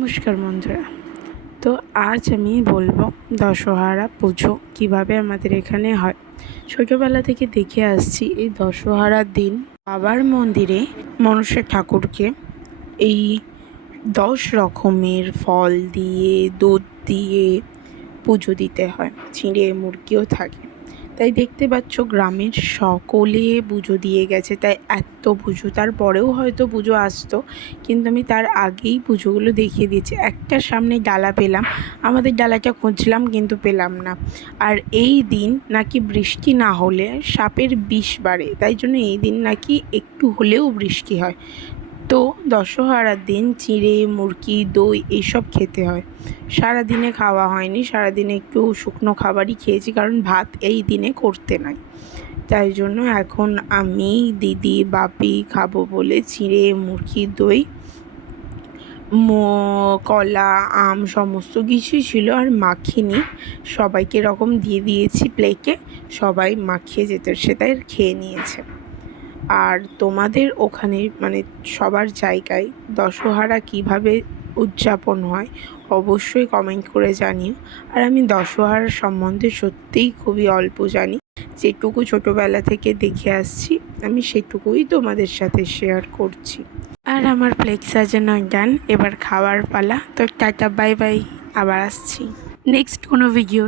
নমস্কার বন্ধুরা। তো আজ আমি বলবো দশহরা পুজো কিভাবে আমাদের এখানে হয়। ছোটোবেলা থেকে দেখে আসছি এই দশহরার দিন বাবার মন্দিরে মনসা ঠাকুরকে এই 10 রকমের ফল দিয়ে দুধ দিয়ে পুজো দিতে হয়। চিঁড়ে মুরগিও থাকে, তাই দেখতে পাচ্ছ গ্রামের সকলে পুজো দিয়ে গেছে। তাই এত পুজো, তারপরেও হয়তো পুজো আসতো, কিন্তু আমি তার আগেই পুজোগুলো দেখিয়ে দিয়েছি। একটা সামনে ডালা পেলাম, আমাদের ডালাটা খুঁজলাম কিন্তু পেলাম না। আর এই দিন নাকি বৃষ্টি না হলে সাপের বিষ বাড়ে, তাই জন্য এই দিন নাকি একটু হলেও বৃষ্টি হয়। তো দশহরার দিন চিঁড়ে মুরগি দই এইসব খেতে হয়। সারাদিনে খাওয়া হয়নি, সারাদিনে একটু শুকনো খাবারই খেয়েছি, কারণ ভাত এই দিনে করতে নাই। তাই জন্য এখন আমি দিদি বাপি খাবো বলে চিঁড়ে মুরগি দই কলা আম সমস্ত কিছুই ছিল, আর মাখিনি সবাইকে এরকম দিয়ে দিয়েছি প্লেটে, সবাই মাখিয়ে যেতে সেটাই খেয়ে নিয়েছে। আর তোমাদের ওখানে মানে সবার জায়গায় দশহরা কিভাবে উদযাপন হয় অবশ্যই কমেন্ট করে জানিও। আর আমি দশহরা সম্বন্ধে সত্যিই খুবই অল্প জানি, যেটুকু ছোটোবেলা থেকে দেখে আসছি আমি সেটুকুই তোমাদের সাথে শেয়ার করছি। আর আমার প্লেট সাজানো গান, এবার খাওয়ার পালা। তো টাটা বাই বাই, আবার আসছি নেক্সট কোনো ভিডিও।